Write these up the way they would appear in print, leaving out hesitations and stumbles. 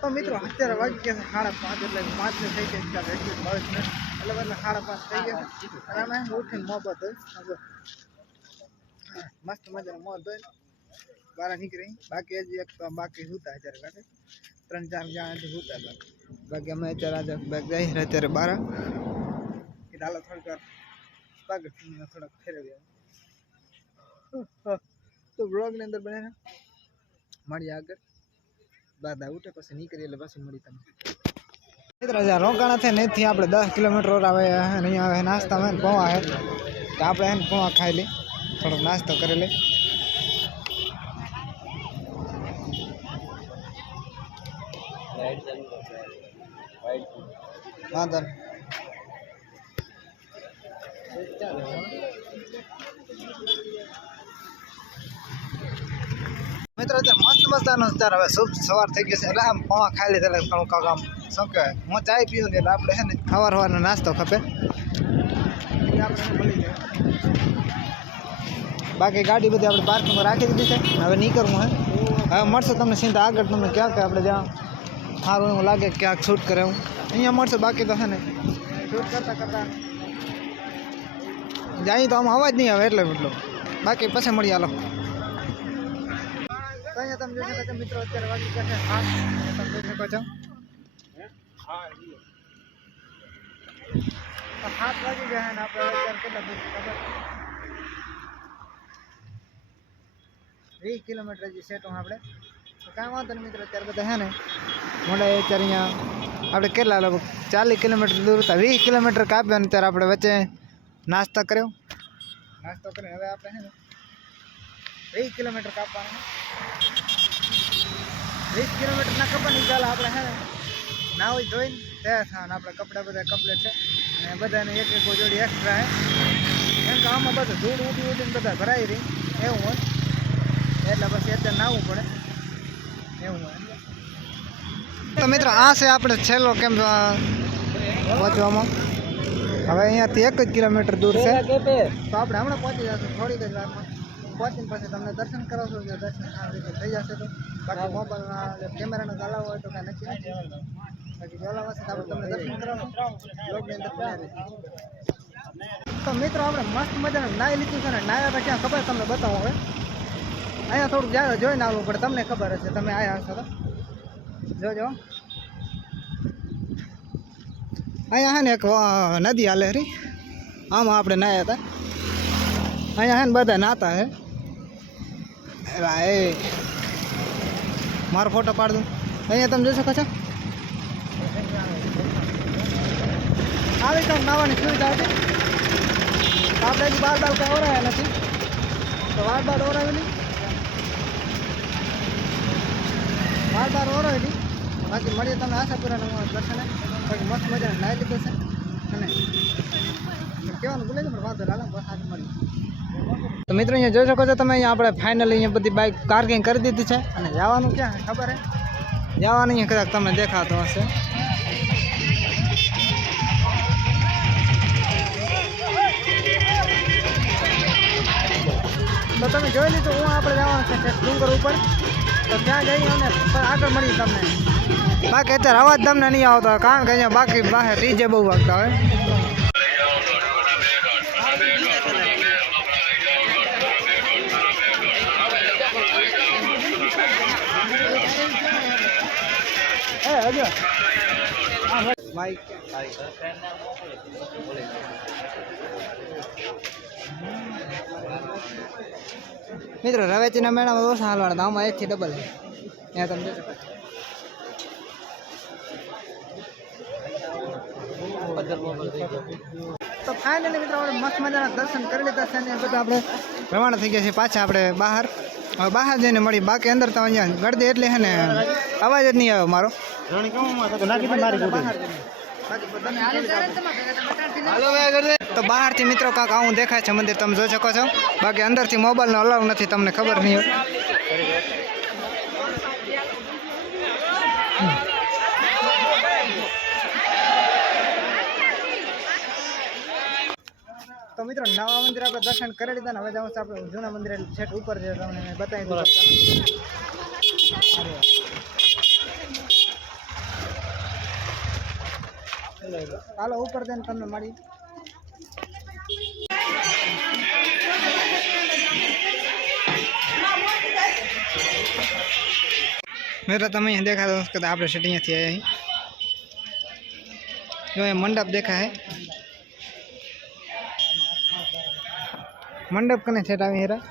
તો મિત્રો અત્યારે વાગી ગયા 5:30 એટલે 5 ને થઈ ગયા 22 મિનિટ એટલે 5:30 થઈ ગયા અને અમે ઉઠીને મોબાઈલ ધોઈ મસ્ત મજાનો મોં ધોઈ બહાર નીકળી બાકી હજી એક બાકી હુતા અત્યારે કાઢે 3-4 જણા હજી હુતા બાકી અમે અત્યારે જઈ અત્યારે બહાર કે ડાલો થોડીક વાર થોડાક ફેરવી તો બ્લોગ ની અંદર બને મળીએ આગળ દાદા ઉઠે પછી નીકળી એટલે પછી મળી તમે મિત્ર રોકાણા છે નથી આપણે 10 કિલોમીટર આવે અહીંયા આવે નાસ્તા માં પૌવા હે તો આપણે એને પૌવા ખાઈ લે થોડોક નાસ્તો કરી લે વાંધો મિત્રો મસ્ત મસ્તાનો અત્યારે હવે શુભ સવાર થઈ ગયો છે એટલે આમ પૌવા ખાઈ લીધા એટલે થોડુંક આમ શું કહેવાય હું ચાય પીવું એટલે આપણે છે ને સવારનો નાસ્તો ખપે બાકી ગાડી બધી આપણે પાર્કિંગમાં રાખી દીધી છે હવે નીકળવું હે હવે મળશે તમને સીધા આગળ તમને ક્યાં કે આપણે જ્યાં સારું એવું લાગે ક્યાંક શૂટ કરે હું અહીંયા મળશે બાકી તો છે ને શૂટ કરતા જાય તો આમ અવાજ નહીં આવે એટલે એટલો બાકી પછી મળી હાલો અહીંયા તમે જોઈ શકો છો મિત્રો અત્યારે વાગી ગયા છે 7 તમે જોઈ શકો છો 7 વાગી ગયા ને આપણે અત્યારે કેટલા ખબર 20 કિલોમીટર હજી સેટું આપણે તો કાંઈ વાંધો નહીં મિત્રો અત્યારે બધા હે ને મોડા અત્યારે અહીંયા આપણે કેટલા લગભગ 40 કિલોમીટર દૂર હતા 20 કિલોમીટર કાપ્યા ને ત્યારે આપણે વચ્ચે નાસ્તો કર્યો નાસ્તો કરીને હવે આપણે છે ને 20 કિલોમીટર કાપવાનું 20 કિલોમીટર ના કપડાની ચાલે આપણે છે ને નાવી ધોઈને તૈયાર થવાના આપણે કપડાં બધા કમ્પ્લીટ છે અને બધાને એક એક જોડી એક્સ્ટ્રા છે કેમ કે આમાં બધું ધૂળ ઉડીને બધા ભરાઈ રહી એવું હોય એટલે પછી અત્યારે નાવું પડે એવું હોય તો મિત્રો આ છે આપણે છેલ્લો કેમ પહોંચવામાં હવે અહીંયાથી 1 જ કિલોમીટર દૂર છે તો આપણે હમણાં પહોંચી જશું થોડીક જ વારમાં પહોંચીને પછી તમને દર્શન કરાવશો જો દર્શન સારી રીતે થઈ જશે તો બાકી મોબાઈલમાં કેમેરાનો ચલાવવો હોય તો કાંઈ નક્કી નથી બાકી બોલાવશે તો આપણે તમને દર્શન કરાવશું બ્લોગની અંદર તો મિત્રો આપણે મસ્ત મજાનું નાહી લીધું છે ને નાહ્યા તો ક્યાં ખબર તમને બતાવો હવે અહીંયા થોડુંક જોઈને આવવું પડે તમને ખબર હશે તમે આવ્યા હશો તો જોજો અહીંયા હે ને એક નદી હાલે હરી આમાં આપણે નાહ્યા હતા અહીંયા હે ને બધા નાતા હે એ મારો ફોટો પાડ દઉં અહીંયા તમે જોઈ શકો છો આવી કામ નાવાની સુવિધા હતી આપણે હજી બાર કાંઈ ઓરાયા નથી તો બાર ઓરાવી નહીં બાર ઓરાવી નહીં બાકી મળીએ તમે આશાપુરાના દર્શને બાકી મસ્ત મજા નાહી લીધું છે અને કહેવાનું ભૂલે છે પણ વાંધો લાગે બસ આજે મળીએ તો મિત્રો અહીંયા જોઈ શકો છો તમે અહીંયા આપણે ફાઇનલી અહીંયા બધી બાઇક પાર્કિંગ કરી દીધી છે અને જવાનું ક્યાં ખબર હે જવાનું અહીંયા કદાચ તમને દેખાતો હશે તો તમે જોઈ લીધું હું આપણે જવાનું છે ડુંગર ઉપર તો ત્યાં જઈએ અને આગળ મળીએ તમને બાકી અત્યારે અવાજ તમને નહીં આવતો કારણ કે અહીંયા બાકી બહાર ડીજે બહુ વાગતા હોય મિત્રો રવેચીના મેળામાં ઓછા હાલવાના આમાં 1 થી ડબલ ત્યાં તમે તો ફાઇનલી મિત્રો આપણે મસ્ત મજાના દર્શન કરી લીધા છે અને બધા આપણે રવાના થઈ ગયા છે પાછા આપણે બહાર હવે બહાર જઈને મળી બાકી અંદર તો અહીંયા ગળદે એટલે છે ને અવાજ જ નહીં આવે મારો તો બહારથી મિત્રો કાંક આવું દેખાય છે મંદિર તમે જોઈ શકો છો બાકી અંદરથી મોબાઈલનો અલાવ નથી તમને ખબર નહીં હોય તો મિત્રો નવા મંદિર આપણે દર્શન કરી લીધા ને હવે જવું છે આપણે જૂના મંદિર છેટ ઉપર છે તમને બતાવી દઉં ચાલો ઉપર જઈને તમને મળી. મિત્રો તમે અહીંયા દેખાતો કે આપણે સેટ અહીંયાથી આવ્યા જો એ મંડપ દેખાય મંડપ કને સેટ આવી હેરા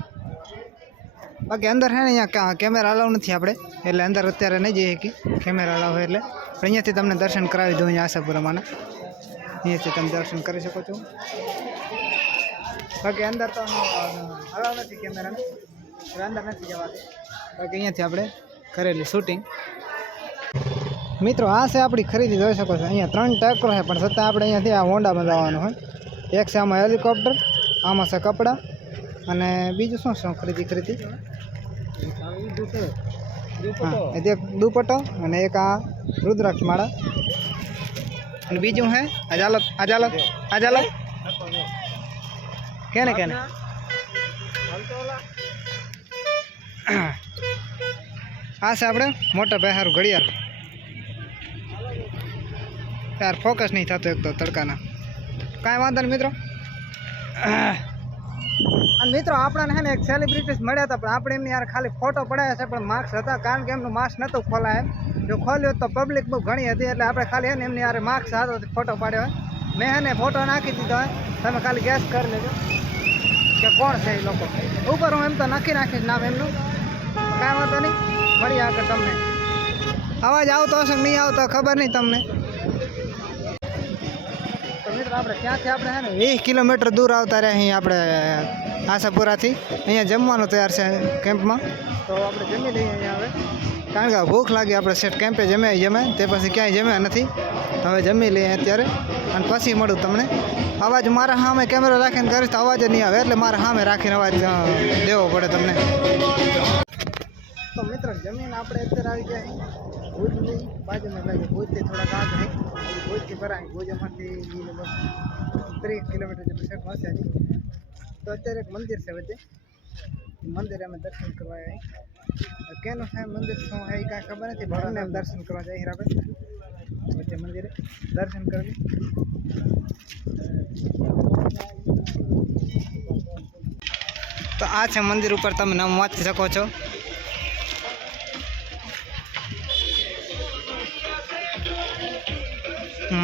બાકી અંદર છે ને અહીંયા કેમેરા અલાવ નથી આપણે એટલે અંદર અત્યારે નહીં જઈએ કે કેમેરા અલાવ હોય એટલે પણ અહીંયાથી તમને દર્શન કરાવી દઉં અહીંયા આશાપુરામાંના અહીંયાથી તમે દર્શન કરી શકો છો બાકી અંદર તો અલાવ નથી કેમેરાને એટલે અંદર નથી જવાતું બાકી અહીંયાથી આપણે કરેલી શૂટિંગ. મિત્રો આ છે આપણી ખરીદી જોઈ શકો છો અહીંયા 3 ટ્રેક્ટર છે પણ છતાં આપણે અહીંયાથી આ હોન્ડામાં જવાનું હોય. એક છે આમાં હેલિકોપ્ટર આમાં છે કપડાં અને બીજું શું ખરીદી હા એક દુપટ્ટો અને એક આ રુદ્રાક્ષ માળા અને બીજું હે આજાલો કેને આ છે આપણે મોટા પહેરું ઘડિયાળ યાર ફોકસ નહીં થતો એક તો તડકાના કાંઈ વાંધો નહીં મિત્રો. અને મિત્રો આપણને છે ને એક સેલિબ્રિટીઝ મળ્યા હતા પણ આપણે એમની યાર ખાલી ફોટો પડાયા છે પણ માસ્ક હતા કારણ કે એમનું માસ્ક નહોતું ખોલાય જો ખોલ્યું તો પબ્લિક બહુ ઘણી હતી એટલે આપણે ખાલી છે ને એમની યાર માસ્ક હતો ફોટો પાડ્યો હોય મેં છે ને ફોટો નાખી દીધો હોય તમે ખાલી ગેસ કરી લેજો કે કોણ છે એ લોકો ઉપર હું એમ તો નાખીશ નામ એમનું કાંઈ વાંધો નહીં મળી આગળ તમને અવાજ આવતો હશે નહીં આવતો ખબર નહીં તમને. તો મિત્રો આપણે ત્યાંથી આપણે છે ને 20 કિલોમીટર દૂર આવતા રહ્યા અહીં આપણે આશાપુરાથી અહીંયા જમવાનું તૈયાર છે કેમ્પમાં તો આપણે જમી લઈએ અહીંયા હવે કારણ કે ભૂખ લાગી આપણે સેટ કેમ્પે જમે તે પછી ક્યાંય જમ્યા નથી હવે જમી લઈએ અત્યારે અને પછી મળું તમને. અવાજ મારા સામે કેમેરો રાખીને કરીશ તો અવાજ નહીં આવે એટલે મારા સામે રાખીને અવાજ દેવો પડે તમને. તો મિત્રો જમીન આપણે અત્યારે આવી ગયા ભુજની બાજુમાં લાગે ભુજથી થોડાક આગળ ભુજથી ભરાય ભુજમાંથી 30 કિલોમીટર જેટલું સેટ મળશે હજી. તો અત્યારે એક મંદિર છે વચ્ચે મંદિરે અમે દર્શન કરવા આવ્યા કેનું છે મંદિર શું છે એ કાંઈ ખબર નથી ભગવાનને એમ દર્શન કરવા જઈએ આપણે વચ્ચે મંદિરે દર્શન કરવી. તો આ છે મંદિર ઉપર તમે નામ વાંચી શકો છો.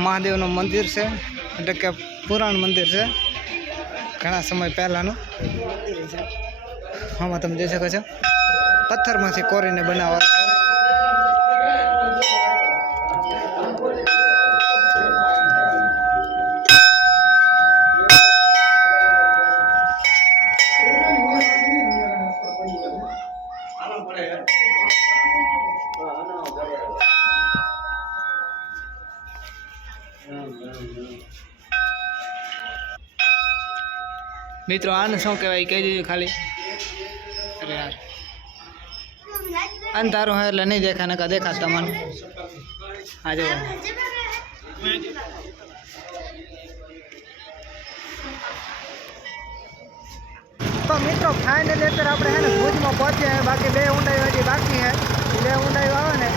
મહાદેવનું મંદિર છે એટલે કે પુરાણ મંદિર છે ઘણા સમય પહેલાંનું. આમાં તમે જોઈ શકો છો પથ્થરમાંથી કોરીને બનાવવા છે. મિત્રો આને શું કહેવાય કહી દીધું ખાલી અરે યાર અંધારું હોય એટલે નહીં દેખા નકા દેખા તમને આ જો તો મિત્રો ફાઇનલી અત્યારે આપણે છે ને ભુજમાં પહોંચ્યા બાકી 2 ઊંડાઈ હજી બાકી છે 2 ઊંડાઈ આવે ને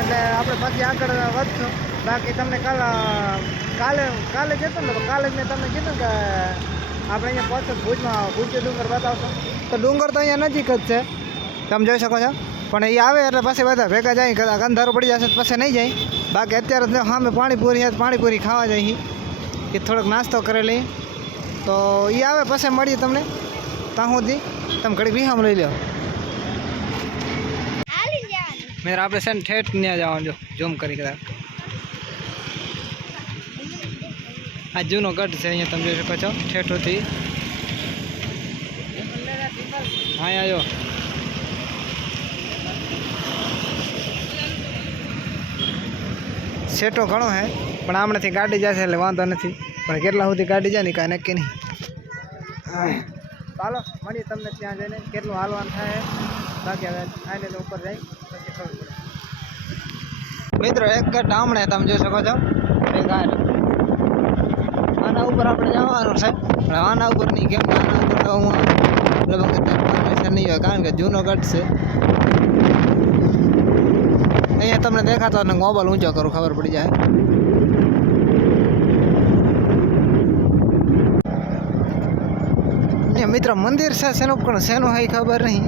એટલે આપણે પછી આગળ વધશું. બાકી તમને કાલે જતો ને કાલે જ મેં તમને કીધું કે આપણે અહીંયા પહોંચો ભુજમાં ભુજથી ડુંગર બતાવશો તો ડુંગર તો અહીંયા નજીક જ છે તમે જોઈ શકો છો પણ એ આવે એટલે પછી બધા ભેગા જાય કદાચ અંધારું પડી જશે પછી નહીં જાય. બાકી અત્યારે સામે પાણીપુરી ખાવા જાય કે થોડોક નાસ્તો કરી લઈએ તો એ આવે પછી મળીએ તમને ત્યાં સુધી તમે ઘડી વિહામ લઈ લો. મેં આપણે છે ને ઠેઠ ત્યાં જવાનું જો ઝૂમ કરી કદાચ આ જૂનો ગઢ છે અહીંયા તમે જોઈ શકો છો ઠેઠોથી હા આવ્યો સેટો ઘણો હે પણ આમણાથી ગાડી જશે એટલે વાંધો નથી પણ કેટલા સુધી ગાડી જાય ને કાંઈ નક્કી નહીં. ચાલો મળીએ તમને ત્યાં જઈને કેટલું હાલવાનું થાય બાકી હવે ફાઇનલ ઉપર જાય પછી ખબર પડે. મિત્રો એક ગઢ આમણે તમે જોઈ શકો છો એક આના ઉપર આપણે જવાનું છે પણ આના ઉપર નહીં કેમ કે આના ઉપર તો હું પરમિશન નહીં હોય કારણ કે જૂનો ગઢ છે. અહીંયા તમને દેખાતો અને મોબાઈલ ઊંચો કરું ખબર પડી જાય. અહીંયા મિત્ર મંદિર છે શેનું પણ શેનું hay ખબર નહીં.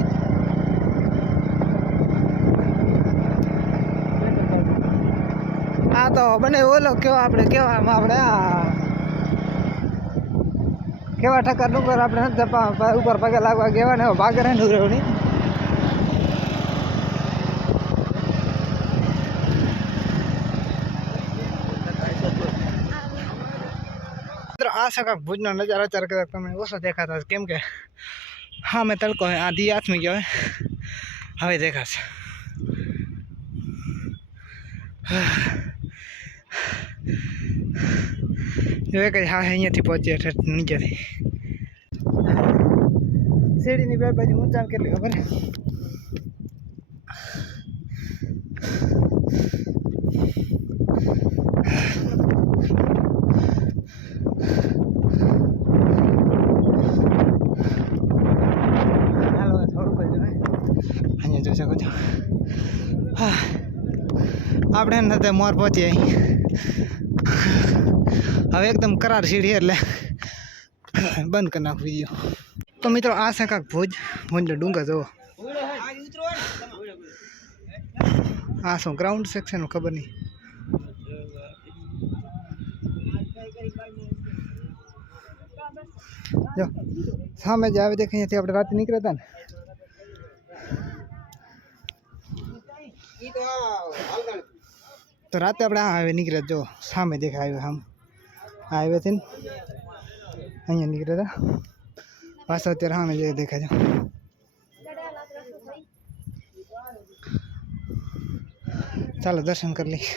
આ તો બને ઓલો કેવો આપણે કેવા આપણે કેવા ઠક્કર ડુંગર આપણે ઉપર પગે લાગવા કેવા ને ભાગે રહે ડુંગરની. આ સકા ભુજનો નજારો અત્યારે કદાચ તમને ઓછો દેખાતા કેમ કે હા મેં તડકો આ દી હાથમાં ગયો હવે દેખાશે. એક જ હા અહીંયાથી પહોંચીએ નીચેથી શેરીની બે બાજુ ઊંચાણ કેટલી ખબર. અહીંયા જોઈ શકો છો આપણે નથી મોર પહોંચીએ હવે એકદમ કરાર સીડી એટલે બંધ કરી નાખું વિડીયો. તો મિત્રો આ છે કાંક ભુજનો ડુંગર જુઓ. આ શું ગ્રાઉન્ડ સેક્શન ખબર નહીં. જો સામે જે આવે દેખાય અહીંયાથી આપણે રાતે નીકળ્યા હતા ને તો રાતે આપણે આ હાઈવે નીકળ્યા. જો સામે દેખાય હાઈવે આ હાઈવેથી ને અહીંયા નીકળ્યા હતા પાછા અત્યારે સામે જે દેખાય છે. ચાલો દર્શન કરી લઈએ.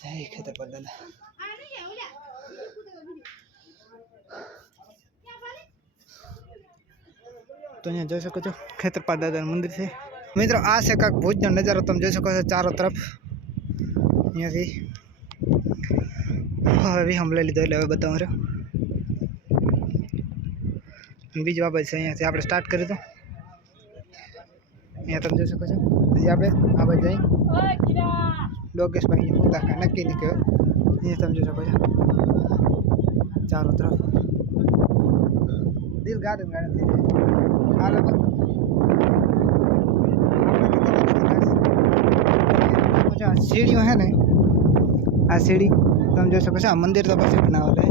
જય ખેતરપાલ દાદા. તો અહીંયા જોઈ શકો છો ખેતરપાલ દાદાનું મંદિર છે. મિત્રો આ છે કાંક ભુજનો નજારો તમે જોઈ શકો છો ચારો તરફ. અહીંયાથી હવે હમ લઈ લીધો એટલે હવે બતાવું રહ્યો. બીજી બાબત છે અહીંયાથી આપણે સ્ટાર્ટ કર્યું હતું અહીંયા તમે જોઈ શકો છો. હજી આપણે આ બાજુ જઈ ડોગેશભાઈ અહીંયા પોતા નક્કી નહીં કહેવાય. અહીંયા તમે જોઈ શકો છો ચારો તરફ દિલ ગાર્ડન ગાર્ડન થઈ જાય. આ લગભગ સીડીઓ હે ને આ સીડી તમે જોઈ શકો છો. આ મંદિર તો પછી બનાવેલું હે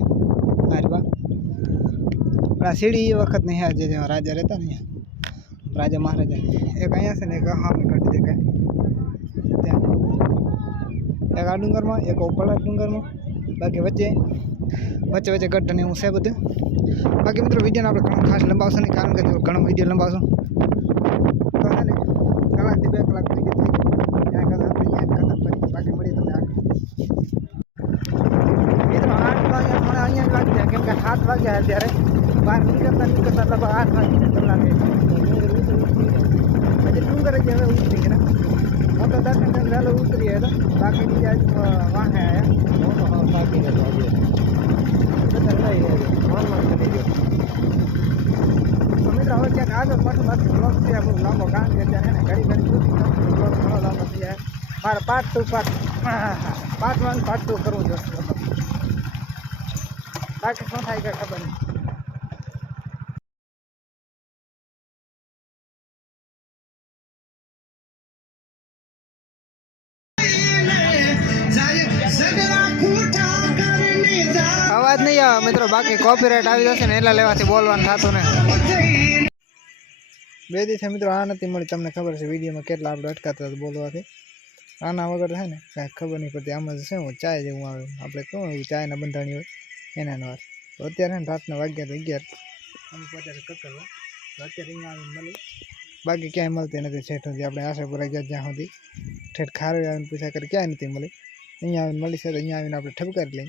આરબા પણ આ સીડી એ વખત નહીં આજે જેમાં રાજા રહેતા ને અહીંયા રાજા મહારાજા એક અહીંયા છે ને એક હા કાઢી દેખાય ત્યાં એક આ ડુંગરમાં એક ઉપરના ડુંગરમાં બાકી વચ્ચે ગઢ ને એવું છે બધું. બાકી મિત્રો વિડીયોને આપણે ઘણો ખાસ લંબાવશો નહીં કારણ કે ઘણો વિડીયો લંબાવશો તો છે ને કલાકથી 2 કલાક વિડીયો થઈ જાય ત્યાં કરતાં આપણે ખતમ કરી બાકી મળીએ તમને આગળ. મિત્રો 8 વાગ્યા મને અહીંયા જ વાગી જાય કેમ કે 7 વાગ્યા અત્યારે બહાર નીકળતા લગભગ 8 વાગી કલાકે હજી ડુંગર જ હવે ઉતરી ગયા. હું તો દર્શન કરીને વહેલો ઉતરીએ હતા બાકી બીજા વાહે આવ્યા બાકી તો મિત્રો હવે ક્યાંક આગળ પાછું બ્લોક છે બહુ લાંબો કારણ કે અત્યારે ને ઘડી બ્લોક ઘણો લાંબો થઈ જાય. મારે પાર્ટ 1 કરવું જોઈએ બાકી શું થાય કંઈ ખબર નહીં. અવાજ નહીં આવે મિત્રો બાકી કોપીરાઇટ આવી જશે ને એટલા લેવાથી બોલવાનું થતું ને. 2 દિવસે મિત્રો આ નથી મળી તમને ખબર છે વિડીયોમાં કેટલા આપણે અટકાતા હતા બોલવાથી. આના વગર છે ને કાંઈ ખબર નહીં પડતી. આમાં છે હું ચાય જેવું આવે આપણે કહું એવું ચાયના બંધાણી હોય એના વાર. તો અત્યારે ને રાતના વાગ્યા તો 11 અમે અત્યારે કકરવા તો અત્યારે અહીંયા આવીને મળી બાકી ક્યાંય મળતી નથી. ઠેઠ સુધી આપણે આશાપુરા ગયા જ્યાં સુધી ઠેઠ ખારવી આવીને પૂછા કરી ક્યાંય નથી મળી. અહીંયા આવીને મળી છે તો અહીંયા આવીને આપણે ઠપકારી લઈએ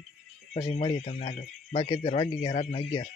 પછી મળીએ તમને આગળ. બાકી અત્યારે વાગી ગયા રાતના 11.